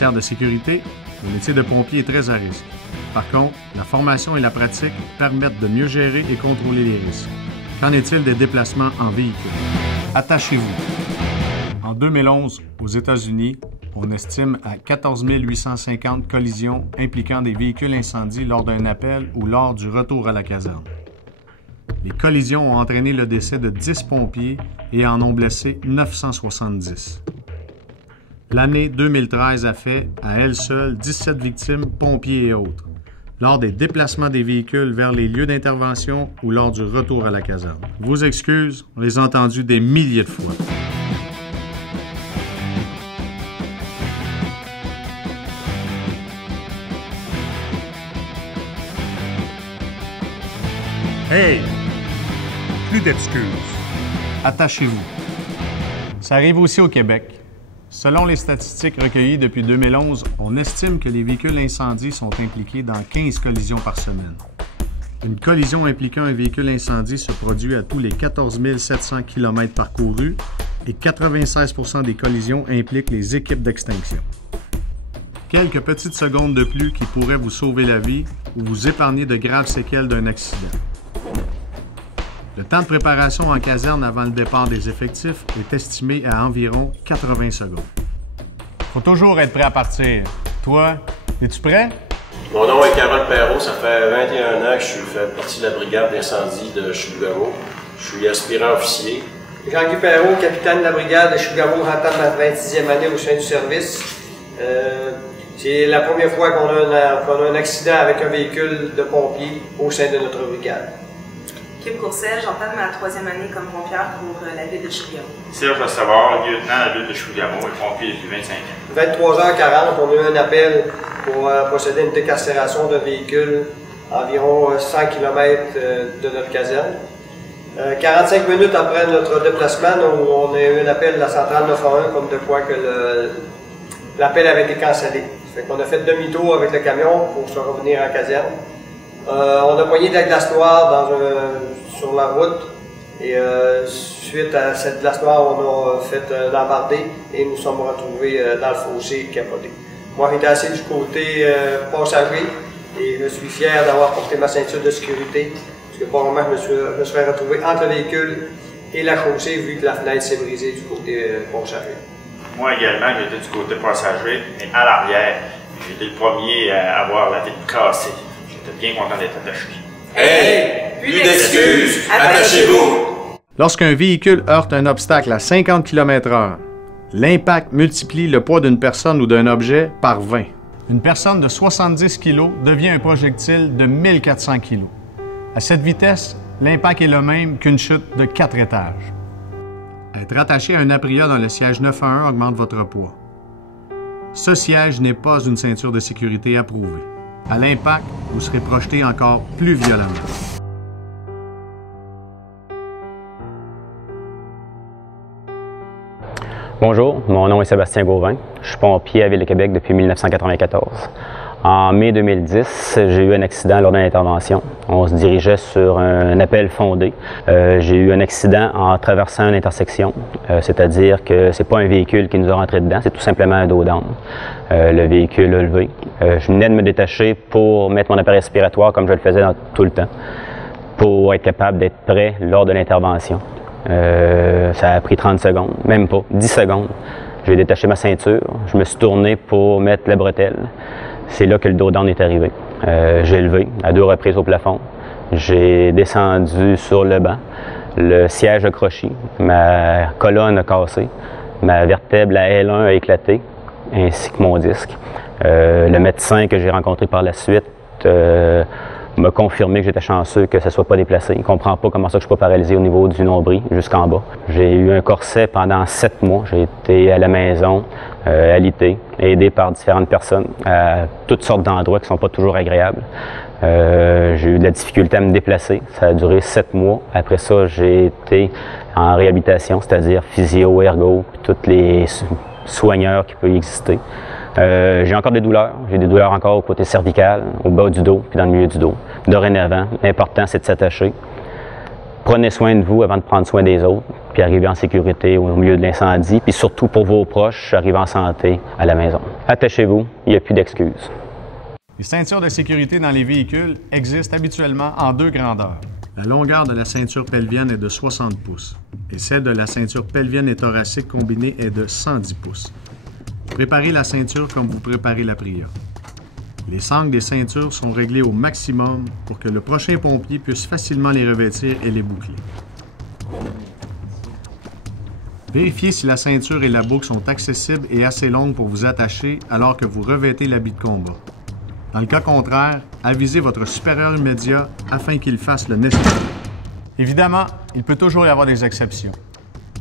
matière de sécurité, le métier de pompier est très à risque. Par contre, la formation et la pratique permettent de mieux gérer et contrôler les risques. Qu'en est-il des déplacements en véhicule? Attachez-vous. En 2011, aux États-Unis, on estime à 14 850 collisions impliquant des véhicules incendies lors d'un appel ou lors du retour à la caserne. Les collisions ont entraîné le décès de 10 pompiers et en ont blessé 970. L'année 2013 a fait, à elle seule, 17 victimes, pompiers et autres, lors des déplacements des véhicules vers les lieux d'intervention ou lors du retour à la caserne. Vos excuses, on les a entendues des milliers de fois. Hey! Plus d'excuses. Attachez-vous. Ça arrive aussi au Québec. Selon les statistiques recueillies depuis 2011, on estime que les véhicules incendies sont impliqués dans 15 collisions par semaine. Une collision impliquant un véhicule incendie se produit à tous les 14 700 km parcourus et 96 % des collisions impliquent les équipes d'extinction. Quelques petites secondes de plus qui pourraient vous sauver la vie ou vous épargner de graves séquelles d'un accident. Le temps de préparation en caserne avant le départ des effectifs est estimé à environ 80 secondes. Faut toujours être prêt à partir. Toi, es-tu prêt? Mon nom est Carole Perrault, ça fait 21 ans que je fais partie de la brigade d'incendie de Chibougamau. Je suis aspirant officier. Jean-Guy Perrault, capitaine de la brigade de Chibougamau, entame ma 26e année au sein du service. C'est la première fois qu'on a un accident avec un véhicule de pompiers au sein de notre brigade. Kim Courcelle, j'entame ma 3e année comme pompière pour la ville de Chibougamau. Serge Savard, lieutenant à la ville de Chibougamau et pompier depuis 25 ans. 23h40, on a eu un appel pour procéder à une décarcération d'un véhicule environ 100 km de notre caserne. 45 minutes après notre déplacement, on a eu un appel de la centrale 911 comme de quoi que l'appel avait été cancellé. Fait qu'on a fait demi-tour avec le camion pour se revenir en caserne. On a poigné de la glace noire sur la route et suite à cette glace noire, on a fait l'embardée et nous sommes retrouvés dans le fossé capoté. Moi, j'étais assis du côté passager et je suis fier d'avoir porté ma ceinture de sécurité parce que pour le moment, je me serais retrouvé entre le véhicule et la chaussée vu que la fenêtre s'est brisée du côté passager. Moi également, j'étais du côté passager, mais à l'arrière, j'étais le premier à avoir la vitre cassée. J'étais bien content d'être attaché. Hey! Plus d'excuses! Attachez-vous! Lorsqu'un véhicule heurte un obstacle à 50 km/h, l'impact multiplie le poids d'une personne ou d'un objet par 20. Une personne de 70 kg devient un projectile de 1400 kg. À cette vitesse, l'impact est le même qu'une chute de 4 étages. Être attaché à un apria dans le siège 911 augmente votre poids. Ce siège n'est pas une ceinture de sécurité approuvée. À l'impact, vous serez projeté encore plus violemment. Bonjour, mon nom est Sébastien Gauvin. Je suis pompier à Ville-de-Québec depuis 1994. En mai 2010, j'ai eu un accident lors d'une intervention. On se dirigeait sur un appel fondé. J'ai eu un accident en traversant une intersection, c'est-à-dire que c'est pas un véhicule qui nous a rentré dedans, c'est tout simplement un dos d'âne. Le véhicule a levé. Je venais de me détacher pour mettre mon appareil respiratoire comme je le faisais tout le temps, pour être capable d'être prêt lors de l'intervention. Ça a pris 30 secondes, même pas, 10 secondes. J'ai détaché ma ceinture, je me suis tourné pour mettre la bretelle. C'est là que le dos d'âne est arrivé. J'ai levé à 2 reprises au plafond. J'ai descendu sur le banc. Le siège a croché, ma colonne a cassé, ma vertèbre, la L1 a éclaté, ainsi que mon disque. Le médecin que j'ai rencontré par la suite m'a confirmé que j'étais chanceux que ça ne soit pas déplacé. Il ne comprend pas comment ça que je ne suis pas paralysé au niveau du nombril jusqu'en bas. J'ai eu un corset pendant 7 mois. J'ai été à la maison, alité, aidé par différentes personnes à toutes sortes d'endroits qui ne sont pas toujours agréables. J'ai eu de la difficulté à me déplacer. Ça a duré 7 mois. Après ça, j'ai été en réhabilitation, c'est-à-dire physio, ergo, tous les soigneurs qui peuvent exister. J'ai encore des douleurs. J'ai des douleurs encore au côté cervical, au bas du dos, puis dans le milieu du dos. Dorénavant, l'important, c'est de s'attacher. Prenez soin de vous avant de prendre soin des autres, puis arrivez en sécurité au milieu de l'incendie, puis surtout pour vos proches, arrivez en santé à la maison. attachez-vous, il n'y a plus d'excuses. Les ceintures de sécurité dans les véhicules existent habituellement en deux grandeurs. La longueur de la ceinture pelvienne est de 60 pouces et celle de la ceinture pelvienne et thoracique combinée est de 110 pouces. Préparez la ceinture comme vous préparez la pria. Les sangles des ceintures sont réglées au maximum pour que le prochain pompier puisse facilement les revêtir et les boucler. Vérifiez si la ceinture et la boucle sont accessibles et assez longues pour vous attacher alors que vous revêtez l'habit de combat. Dans le cas contraire, avisez votre supérieur immédiat afin qu'il fasse le nécessaire. Évidemment, il peut toujours y avoir des exceptions.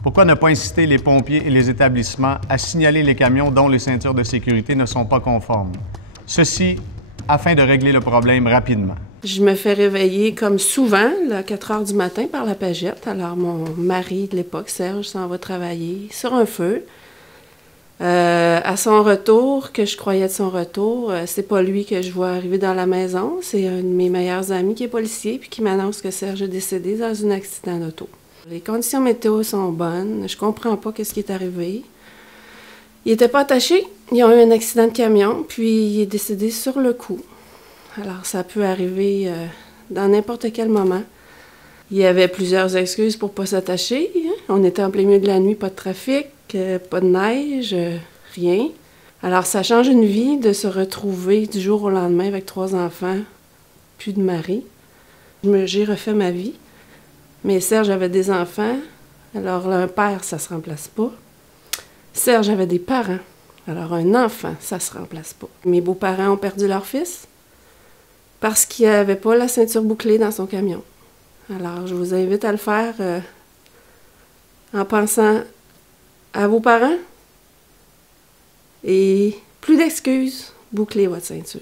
Pourquoi ne pas inciter les pompiers et les établissements à signaler les camions dont les ceintures de sécurité ne sont pas conformes? Ceci afin de régler le problème rapidement. Je me fais réveiller comme souvent, à 4 heures du matin, par la pagette. Alors, mon mari de l'époque, Serge, s'en va travailler sur un feu. À son retour, que je croyais de son retour, c'est pas lui que je vois arriver dans la maison. C'est un de mes meilleurs amis qui est policier puis qui m'annonce que Serge est décédé dans un accident d'auto. Les conditions météo sont bonnes. Je comprends pas qu'est-ce qui est arrivé. Il était pas attaché. Ils ont eu un accident de camion, puis il est décédé sur le coup. Alors, ça peut arriver dans n'importe quel moment. Il y avait plusieurs excuses pour pas s'attacher. On était en plein milieu de la nuit, pas de trafic, pas de neige, rien. Alors, ça change une vie de se retrouver du jour au lendemain avec 3 enfants, plus de mari. J'ai refait ma vie. Mais Serge avait des enfants. Alors, un père, ça se remplace pas. Serge avait des parents. Alors, un enfant, ça se remplace pas. Mes beaux-parents ont perdu leur fils parce qu'il n'y avait pas la ceinture bouclée dans son camion. Alors, je vous invite à le faire en pensant à vos parents et plus d'excuses, bouclez votre ceinture.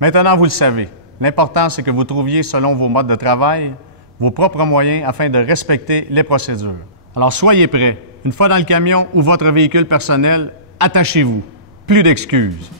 Maintenant, vous le savez. L'important, c'est que vous trouviez, selon vos modes de travail, vos propres moyens afin de respecter les procédures. Alors, soyez prêts. Une fois dans le camion ou votre véhicule personnel, attachez-vous. Plus d'excuses.